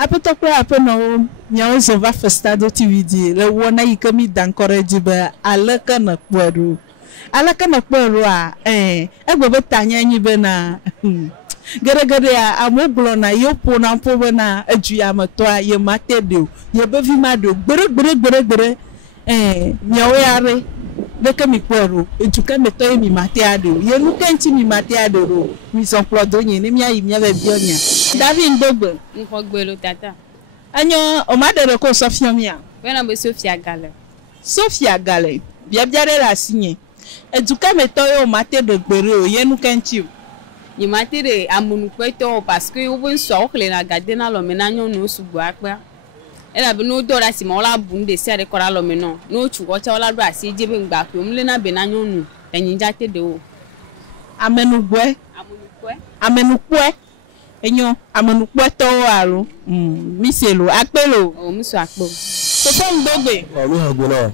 Après toi après non nyawo so va festado TVD le wona yikami dankore dibe alaka na kporu a egbe tanya nyi be na gere a amoglo na yopo na mpo na aduya mato ye matede ye be vi mado gbere nyawo yare de kami kporu ejuka meto mi mateado ye nu kenti mi mateado ro mi son plodo nyi ni mi ayi mi ave bionya David Ndogbe Nkogbelo tata. Anyo o madere ko Sophia mia. Wena be Sophia Gale. Sophia Gale. Biabiare la signé. Eduka meto yo mate de gbere o yenu kenchi. Ni mate de amunu kweto parce que wo nso o kle na gade na lo menanyo no sugbo apa. Ela be no do la si mo la bunde se de kora lo meno. No chu ko cha la do asi jebe ngba pe omle na benanyo nu. Enyin jate de o. Amenugwe. Amenukwe. Enyo amanukwe to aro miselo akpelo o miso akpo so fam dogbe o mi hago na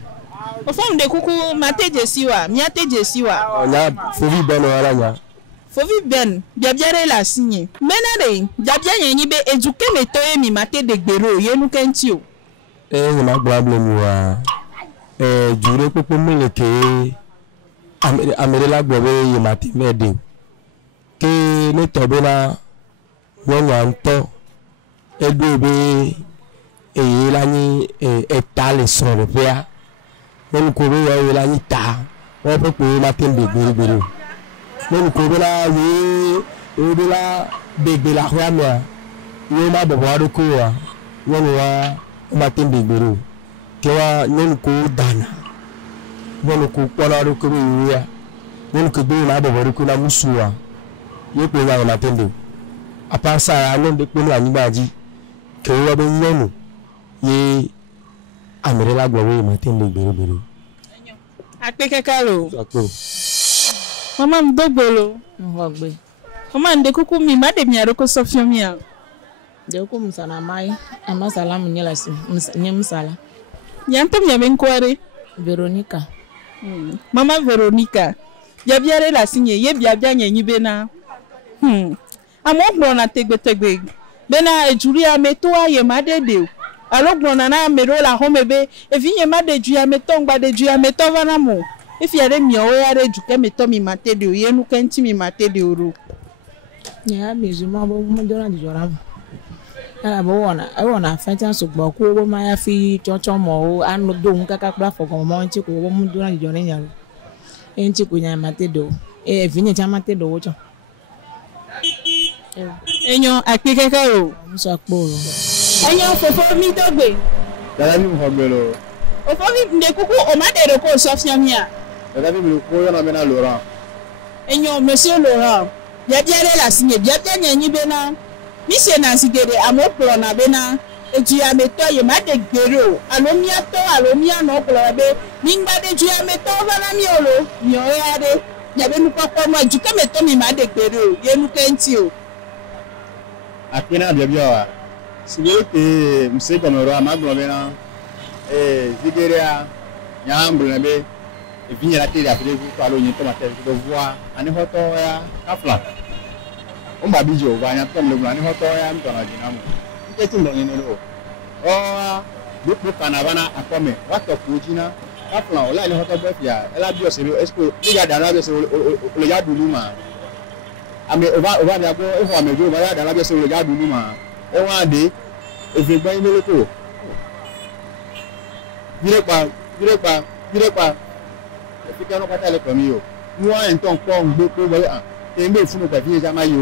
o fam de kuku mateje siwa mi ateje siwa ona fovi ben wala nya fovi ben biabiare la signé menare biabia yen be eduke meto mi mate de gbero yenu kenti o ni ma gba blame wa jure popo meleke amere la gbo be yi mate mede ke ne tobe na nto edobe eyelani etale soro bia won ko be eyelani ta o pe ko ma tembe gbere won ko be la we la begbe la hwamia we ma bo wa ko wa won wa ma tembe gbere ke wa non ko dana won ko pona ro ko be ya won ko be ma bo ko na musuwa ye ko ya ma tembe apasa ya no de pelu anigbaji ke wo be nyonu ye amere la gbo we ma tin le gbere ape kekalo apo mama mdogbolo ngogbe mama nde kuku mi ma de mi aroko Sophia mia de ko msana mai ama salamu nyela si nyemsala yanto mi abenkware Veronica mama Veronica biabiare la signé ye biabia nyenyi be na amogbo na tegbe bena ejuri ameto aye madede alogbo na mero la homebe evinye madeju ameto ngba deju ameto vana mo ifiare mi o yare juke meto mi matede o yenu kenti mi matede oro ya bizuma bo mo dora di jora mo ala bo wona fenta sugbo ko wo ma ya fi chocho mo anu do nka ka pra fo mo nchi ko wo mo dora di jora nyaro enchi ko nya matede o evinye cha matede o cho enyo akpekeke o nso akporo enyo fofo mi dogbe dala mi mo gbelo ofo mi nde kuku o ma de ko Sophia mia dala mi ko yo na me na Laurent enyo monsieur Laurent biabiare la signé biabia nyenyi be na mi se na sigede amopro na be na eju ya meto ye ma de gbero alomia no plo be ningba de ju ya meto vana mi olo mi o yare ya be nu papa mo ju ka meto mi ma de gbero ye nu kenti o akina bia wa sigote mse kamero amagbo be na zigeria nyambru na be evinya la tele afide ku alo yin to mate do voa ani hoto ya kafla o ma bijo ba nya to mle ani hoto ya mto na dinamo nke ti ndo ni lo o bu kana bana akome wato ku jina kafla o la ni hoto be fia ela bio se esco liga da na be se o ya dulu ma ame ova ni ago e ho amejo ba ya da na be se o ya dulu ma e wa de efe gba ime loko Direcpa Africa no pata le komi yo mu wa enton ko ngbe ko bo tembe funu pa fi jama yo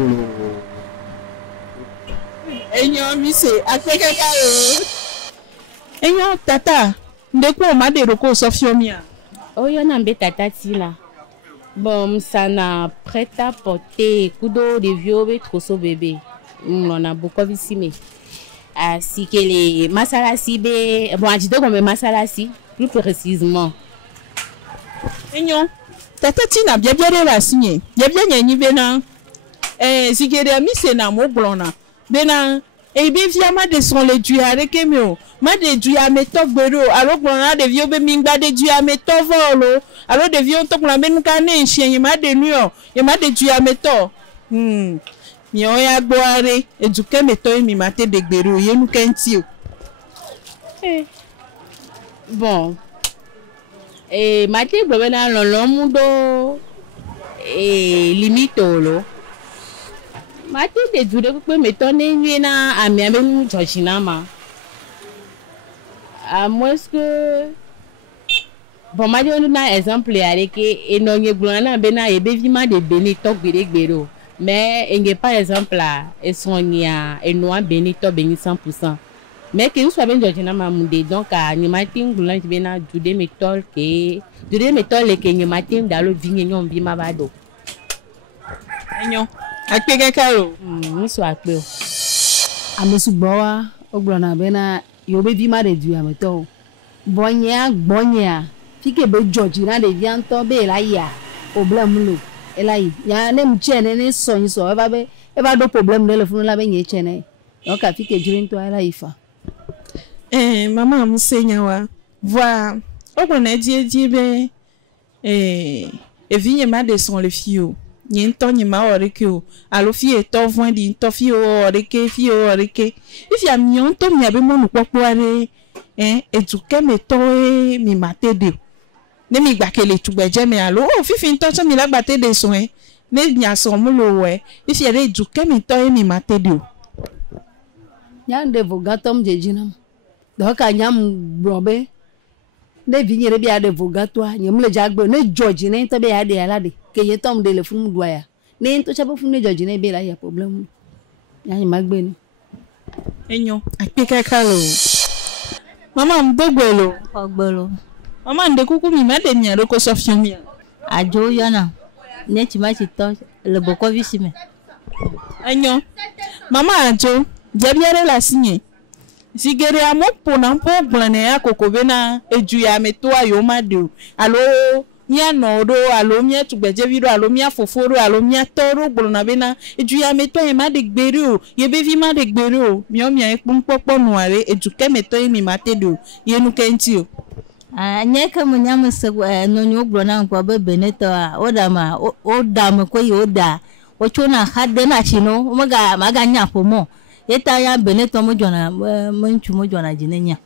enyo mi se akekeka o enyo tata ndeko ma de roko Sophia mia oyo na mbe tata tina bon sana prête à porter kudo de vieux trosso bébé on a beaucoup visime si que les masalasi be bon ajito comme masalasi plus précisément enyo tata tina biabiare la signé biabia nyenyi be na zigere mi se na mo blona be na e be via ma de son le du areke mi o ma de du ya meto gbero alo blona de vieux be mi ngba de du ya meto volo alo de vieux to kuna be nka ne nshien ma de nu o ye ma de du ya meto mi o ya gboare eduke meto mi mate de gbero yenu kenti o. Bon. Mate gbe na lolo mudo limite lo. Mate de dure pe meto ne nwi na ami amenu Georgina ma. À moins que bon ma donne un exemple avec enonye glana bena e bevima de beni tok gbero mais enge par exemple là et sonia et noa beni to beni 100% mais que soit ben Georgina mamunde donc à ni matin glana bena jude metol ke ni matin dalo vinye nyom bi mabado enyo akpege karo mi so akpe o amesu gbowa oglona bena yo bevima de du ameto bonya fike be Georgina de vianto be la ya problem lo elai ya ne mchene ne sonyi so e ba do problem le funu la be nye chene o ka fike jirin to ala ifa mama musenya wa voa ogbo na die be evinye ma de son le fio nyi nto nyi ma oreke o alo fie to voin di nto fio oreke if ya mi nto mi abe mo nu popo are eduke meto mi mate de ne mi gba kele tugbeje mi alo o fifi nto so mi la gba te de so ne mi aso mu lo we if ya re eduke meto mi mate de o nyande vogatom jejinam do ka nyam brobe ne vinyere bia de vogato nyem le jagbe ne Georgina to be ya de ala de ke ye tom de le fun dua ya ne to chabo fun ne Georgina be la ya problem ya ni magbe ni enyo akpeka kalo mama mdogbelo ogbelo mama nde kuku mi ma de mi aroko sofio mi ajo yana ne chimachi to le boko visime enyo mama ajo jebiere la sinye sigere amopo na mpo glane akoko be na eju ya meto ayo madu alo mia nodo alo mia tugbeje viro alo mia foforo alo mia toro glona be na eju ya meto e ma de gbero ye be vi ma de gbero mi o mia ekpunpopo nuare ejuke meto mi matedo ye nu kenti o anyeka munyama se no nyu glona kwa be beneto oda ma ko yoda o chona hadde na chino maga nya pomo eta ya beneto mo jona manchu mo jona jinenya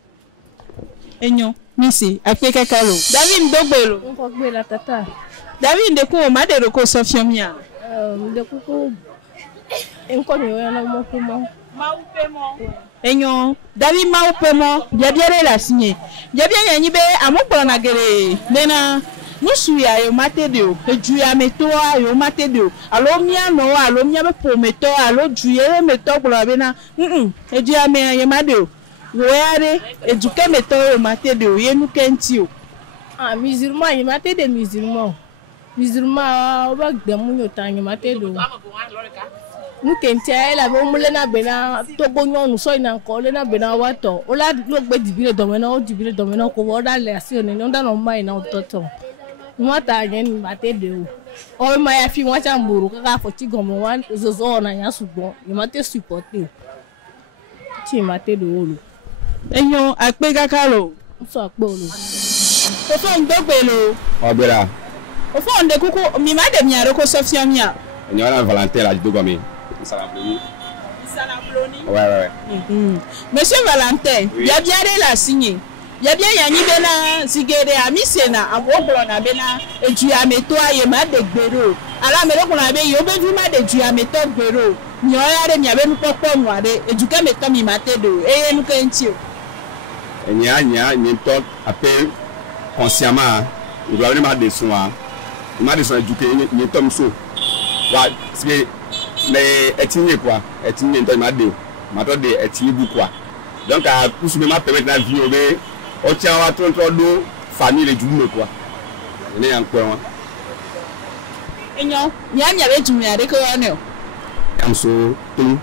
enyo misi afeka kalo David ndogbelo nko gbe la tata David ndeko ma de roko sofio mia ndeko ko nko mi yo na mo ko mo enyo David ma upemo biabiere la sinye biabia yanyi be amokporo na gere nena nusu ya yo matede o eju ya meto yo matede o alo mia no alo mia be po meto alo ju ye meto gboro be na eju ya me ye made o woyare eduke meto yo matede o ye nu kenti o musulman ye matede musulman o ba gbe mu yo tan ye matede o nu kenti ela be mu le na be na to go nyonu so ina ko le na be na wato o la lo gbe dibile do me na o dibile do me na ko wo da le asi oni no da no mai na ototo nwata yen matede o ma ya fi won cha mburu kaka fo ti gomo wan zozo na ya sugbon ye mate supporter ti matede o lo enyo akpe kakalo so akpe o lo o fo ndogbelo Obera. o fo nde kuku mi ma de mi aroko sofia mia On y a un Valentin là, je dois gommer. Salabloni. Ouais. Monsieur Valentin, il y a bien la signé. Il y a bien yanyi bena sigere amisena aboblo na bena eju ya meto aye ma de gbero. Ala mero kuna be yo be vi ma de eju ya meto gbero. Ni o ya re mi abe nu popo nu ade eju ke meto mi matedo. Eye nu ke nti o. Nya ni to appel consciemment. Il doit vraiment de soin. Il m'a dit son éduqué ni to mso. Wa c'est mais etinye quoi. Etinye to ma de. Ma to de etinye bu quoi. Donc à tout ce moment permettre la vie au o tient wa ton do famille le djumé quoi. Ne yan ko wa. Enyo, nya be djumé ade ko ane o. Am so tu.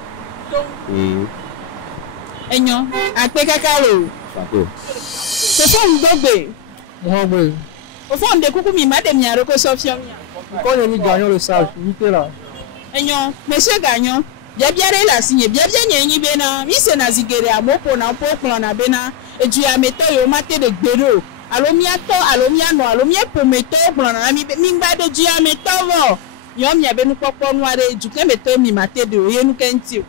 Enyo, akpe kakalo. Fako. Se fo ndogbe. Mo gbe. O fo nde kuku mi ma de mi aroko sofia mi. Ko ni Gagnon le sage, ni là. Enyo, monsieur Gagnon, biabiare la signé, biabia nyenyi bena, mi se na zigere amopo na popo na bena, eju ya meto yo mate de gbero. Alo mi ato, alo mi ano, alo mi po meto na mi ngba de ju ya meto vo. nyom ya be nu popo nu are edu ke me to mi mate de o ye nu ke nti o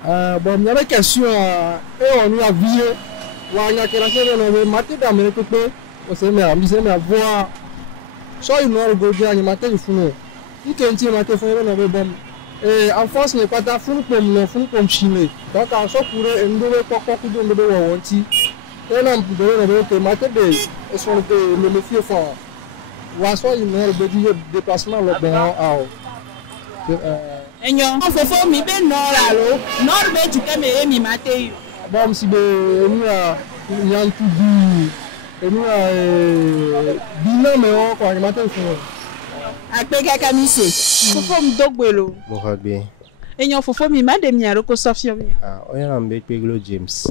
Bon, il y a des questions et on y a vu. On y a quelqu'un qui a maté dans mes côtés. On s'est mis à voir. Soit il nous regarde, il maté du fou. Il tient à mater fou, on avait bon. Et en France, il n'y a pas de fou comme Chine. Donc, en soit pour eux, on devait pas beaucoup de monde à Wanti. Et on devait mater des. Ils sont le méfier fort. Ou soit il nous regarde déplacement là-dedans. enyo fofo mi be nora lo nor be juke me mi mate Bon, si nous avons tout dit, nous avons bilan, mais on a maté le fond. akpe kaka mi se fofo mi dogbelo Mohabe. enyo fofo mi ma de mi aroko sofio mi On y a un bec peglo James.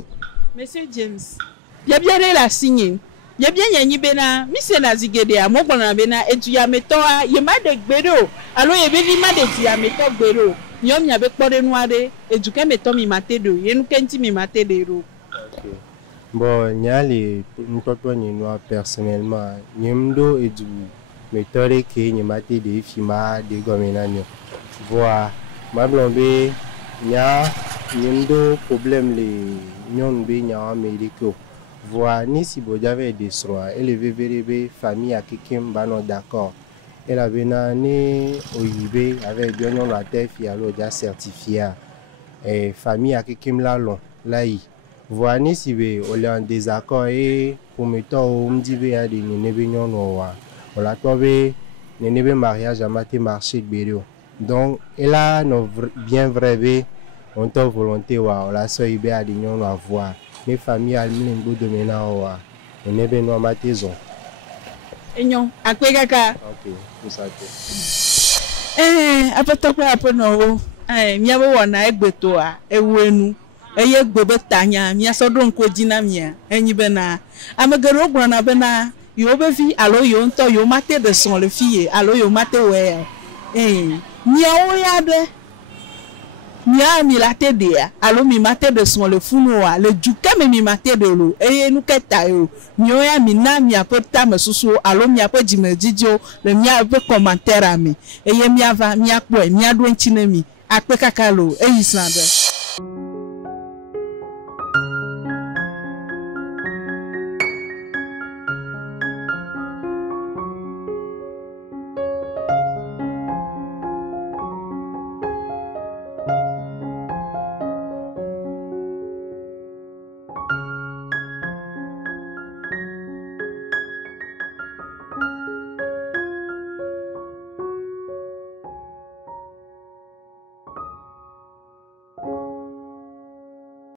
Monsieur James bien la signé bien yanyi bena mi se na zigede a mo gbona bena etu ya meto a ye ma de gbero alo ye be vi ma de ti ya meto gbero nyom nya be kpore nu ade eduke meto mi mate do ye nu kenti mi mate de ro Bon, il y a les noirs personnellement. Nyemdo et du méthode qui n'y maté des films des goménanios. Voilà. Ma blonde, il y a nyemdo problème les nyons bé nya médicaux. Voilà. Ni si vous avez des soins, élevé véritable famille à quelqu'un banon d'accord. Elle avait né au IB avec bien non la terre qui a déjà certifié. Et famille à quelqu'un là long là y. Voilà, ni si on est en désaccord et pour mettre au mdibe à des nénébignons on l'a trouvé nénébé mariage à maté marché de Bério. Donc elle a bien vrai on t'a volonté on l'a soibé à des nions à voir. Mes familles almines go de maintenant on nénébé no matézon. enyo akpe kaka OK, tout ça. apoto kwa apono mi abo wona egbeto a ewenu eye gbebe tanya mi asodo nko dina mi enyi bena amegero ogbona bena yo be fi alo yo nto yo mate de son le fille alo yo mate we mi o ya de mi a mi la te de alo mi mate de son le funu wa le juka mi mate de lo eye nu keta yo mi o ya mi na mi apota mesusu alo mi apo jimejijo le mi apo commentaire ami eye mi ava mi akpo mi ado nchine mi akpe kakalo eyi sande